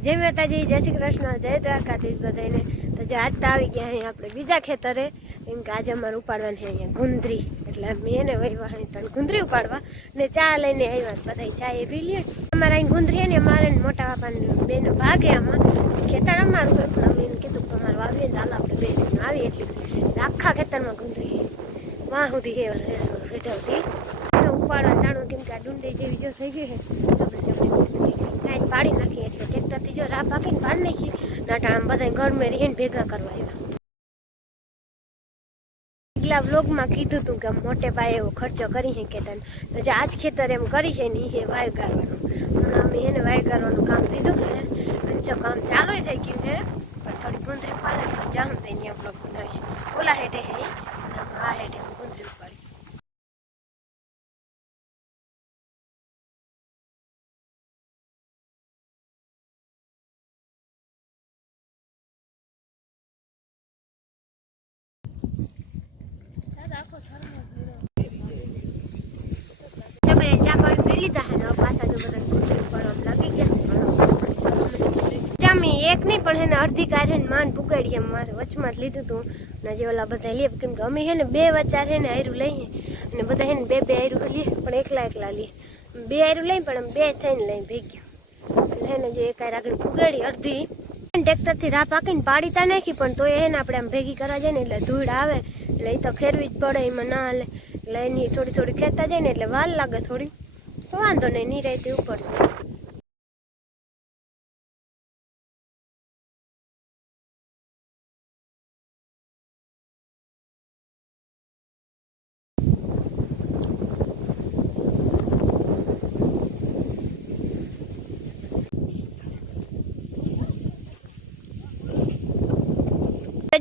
જય માતાજી, જય શ્રી કૃષ્ણ, જય દ્વારકાધીશ બધાને। તો જો આજ તો આવી ગયા અહીં આપણે બીજા ખેતરે, કેમ કે આજે અમારે ઉપાડવાની છે અહીંયા ગુંદરી, એટલે મેં એને વહીવા ત્રણ ગુંદરી ઉપાડવા ને ચા લઈને આવ્યા। બધા ચા એ પી લે। અમારે અહીં ગુંદરી ને અમારે મોટા બાપાને બેનો ભાગે આમાં ખેતર અમારું હોય, પણ અમે એને કીધું કે અમારે વાવીએ ને હાલ આપણે બે જણ આવીએ, એટલે આખા ખેતરમાં ગુંદરી વાં સુધી હેઠળથી ઉપાડવા ટાણું, કેમ કે આ ડુંડી જેવી જો થઈ ગઈ છે કાંઈ પાડી નાખીએ, એટલે ટ્રેક્ટરથી જો રાહ પાકીને પાડી નાખીએ નાટાણા બધા ઘર મેં રહીને ભેગા કરવા આવ્યા। આગલા વ્લોગમાં કીધું હતું કે મોટે પાયે એવો ખર્ચો કરી છે ખેતર, તો જે આજ ખેતર એમ કરી છે ને એ વાય કરવાનું, હમણાં અમે એને વાય કરવાનું કામ દીધું છે અને જો કામ ચાલુ થઈ ગયું છે, પણ થોડી ગુંદરી ઉપાડે જાણું થઈને આ બ્લોગ બનાવીએ। ઓલા હેઠે છે આ હેઠે ગુંદરી ઉપાડી। ચા પાણી પી લીધા છે ને પાછા જો બધા ગુંદરી ઉપાડવા લાગી ગયા। અમે એક નહીં પણ એને અડધી કાઢીને માંડ પુગાડીએ, મારે વચમાં જ લીધું હતું ને જે ઓલા બધા લઈએ, કેમ કે અમે છે ને બે વચ્ચા છે ને આયરું લઈએ અને બધા છે ને બે આયરું લઈએ, પણ એકલા લઈએ, બે આયરું લઈએ પણ બે થઈને લઈને ભેગ્યું, એટલે એને જો એક આયર આગળ પુગાડી અડધી ટ્રેક્ટરથી રાહ પાકીને પાડીતા નાખી, પણ તો એને આપણે આમ ભેગી કરવા જાય ને એટલે ધૂળ આવે, એટલે એ તો ખેરવી જ પડે, એમાં ના હાલે, એટલે એની થોડી ખેતા જાય ને એટલે વાર લાગે થોડી, તો વાંધો નહીં, નિરાયતી ઉપર છે।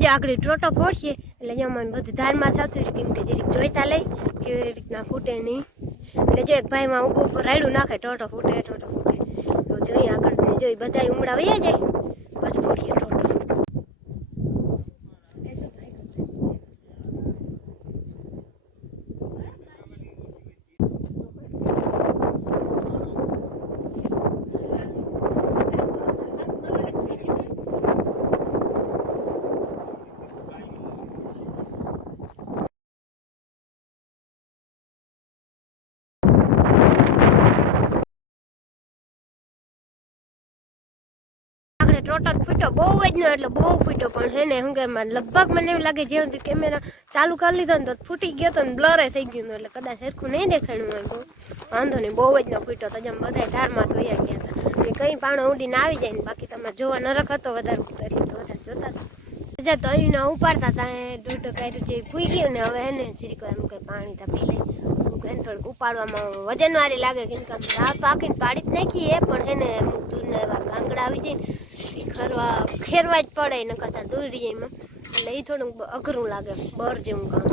જો આગળ ટ્રોટો ફોડશે એટલે જો મને બધું ધારમાં થતું રહ્યું, કેમ કે જરીક જોઈતા લઈ કેવી રીતના ફૂટે નહીં, એટલે જો એક ભાઈમાં ઊભું રાયડું નાખે ટોટો ફૂટે તો જોઈએ આગળ ને જોઈ બધા ઉમડા વયા જાય બસ ફોડીએ ટોટો। ટોટલ ફૂટ્યો બહુ જ ન, એટલે બહુ ફૂટ્યો, પણ હે ને શું કે લગભગ મને એવું લાગે જે કેમેરા ચાલુ કરી લીધો ને તો ફૂટી ગયો તો ને બ્લરે થઈ ગયું, એટલે કદાચ સરખું નહીં દેખાણું હોય તો વાંધો નહીં, બહુ જ ન ફૂટ્યો તો જેમ બધા ધારમાં ધોયા ગયા હતા ને કંઈ પાણો ઉડીને આવી જાય ને, બાકી તમે જોવા નરક હતો વધારે ફૂટો એટલે તો વધારે જોતા હતા। તો અહીંના ઉપાડતા હતા એ દૂધ કાઢ્યું જે ફૂઈ ગયું ને, હવે એને જરીક એમ કંઈ પાણી તો પી લઈ, એને થોડીક ઉપાડવામાં વજનવાળી લાગે, કેમ કે રાહ પાકીને પાડી જ નાખીએ, પણ એને દૂધને એવા કાંગડા આવી જાય ને ખેરવા જ પડે ને કરતા દૂરી એમાં, એટલે એ થોડુંક અઘરું લાગે, બર જેવું કામ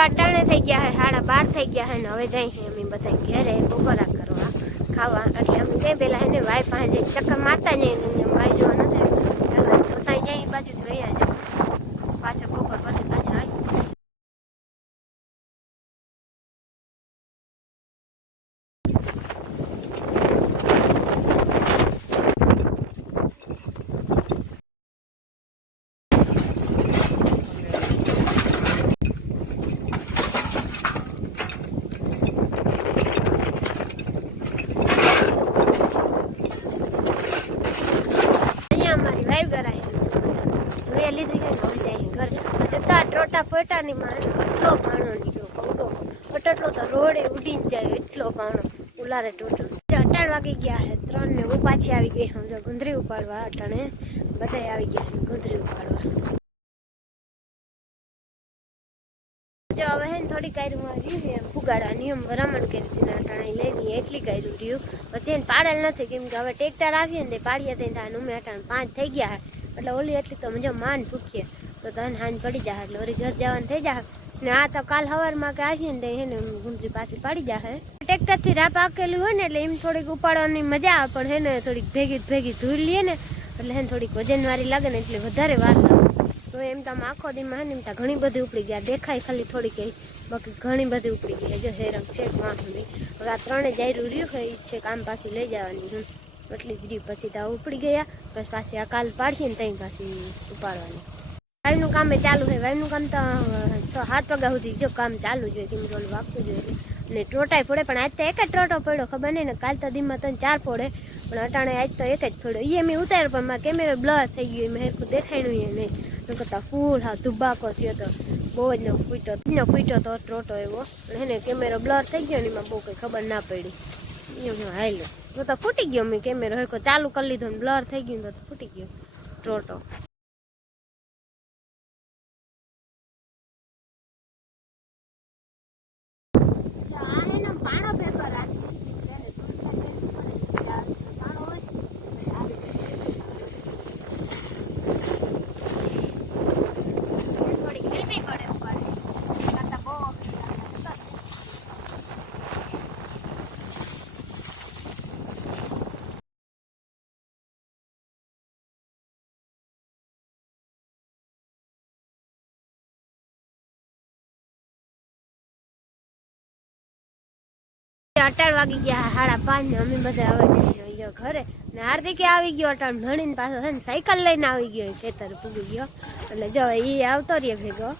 અટાણે થઈ ગયા છે 12:30 થઈ ગયા છે ને હવે જાય છે અમે બધા ઘેરે બપોરા કરવા ખાવા, એટલે અમે કઈ પેલા એને વાય પાસે ચક્કર મારતા જઈએ, વાય જોવા ન થાય જોતા જાય એ બાજુ જ રહ્યા જાય, પાછા બપોર પછી પાછા આવી। જોયા લીધી ને હવે જાય ઘર જતા ટ્રોટા ફોટાની માં એટલો પાણો નીકળ્યો, એટલો તો રોડે ઉડી જ જાય એટલો પાણો ઉલારે ટોટો। 8 વાગી ગયા છે 3 ને હું પાછી આવી ગઈ સમજો ગુંદરી ઉપાડવા, અટાણે બધા આવી ગયા ગુંદરી ઉપાડવા। જો હવે હે થોડી કાયરું રહ્યું ફુગાડા નિયમ ભરામણ કરી હતી અટાણે લેવી એટલી કાયરું રહ્યું, પછી એને પાડેલ નથી, કેમ કે હવે ટ્રેક્ટર આવીએ ને પાડીએ ત્યાં અમે અટાણે 5 થઈ ગયા એટલે ઓલી એટલી તો મજા માંડ ભૂખીએ તો તને હાંજ પડી જાય, એટલે ઓરી ઘર જવાનું થઈ જાય ને આ તો કાલ સવારમાં કે આવીએ ને એને ગુંદરી પાછી પાડી જાય। ટ્રેક્ટરથી રાહ પાકેલું હોય ને એટલે એમ થોડીક ઉપાડવાની મજા આવે, પણ હે ને થોડીક ભેગી ધૂળ લઈએ ને એટલે હે થોડીક વજનવાળી લાગે ને એટલે વધારે વાર લાગે, તો એમ તો આખો દીમાં હે ને એમ તો ઘણી બધી ઉપડી ગયા દેખાય, ખાલી થોડીક બાકી ઘણી બધી ઉપડી ગઈ જો હેરંગ છે વાંધો નહીં. હવે આ 3 જાયરું રહ્યું હોય છે કામ પાછી લઈ જવાની એટલી જ રહ્યું પછી તો ઉપડી ગયા પછી પાછી આ કાલ પાડીએ ને ત્યાં પાછી ઉપાડવાની. વાયનું કામ ચાલુ હોય વાયનું કામ તો 6-7 વાગ્યા સુધી જો કામ ચાલુ જ હોય કેમ રોલ વાગતું જોઈએ ને ટોટાઈ પડે પણ આજ તો એક જ ટોટો પડ્યો ખબર નહીં ને કાલ તો દીમાં 3-4 પડે પણ અટાણે આજ તો એક જ પડ્યો. મેં ઉતાર્યો પણ મારા કેમેરો બ્લર થઈ ગયો મેં હેરખું દેખાણું એ નહીં ન કરતા ફૂલ હા ધુબાકો થયો તો બહુ જ ફૂટ્યો તો ટોટો એવો એને કેમેરો બ્લર થઈ ગયો ને એમાં બહુ કંઈ ખબર ના પડી એવું હાલ્યો તો ફૂટી ગયો મેં કેમેરો હેરખો ચાલુ કરી લીધો ને બ્લર થઈ ગયું તો ફૂટી ગયો ટોટો. અટાણ વાગી ગયા 5:30 ને અમે બધા હવે ઘરે ને હાર્દિકે આવી ગયો અટાણ ભણીને પાછો છે ને સાયકલ લઈને આવી ગયો ખેતર પૂગી ગયો એટલે જો એ આવતો રહ્યો ભેગો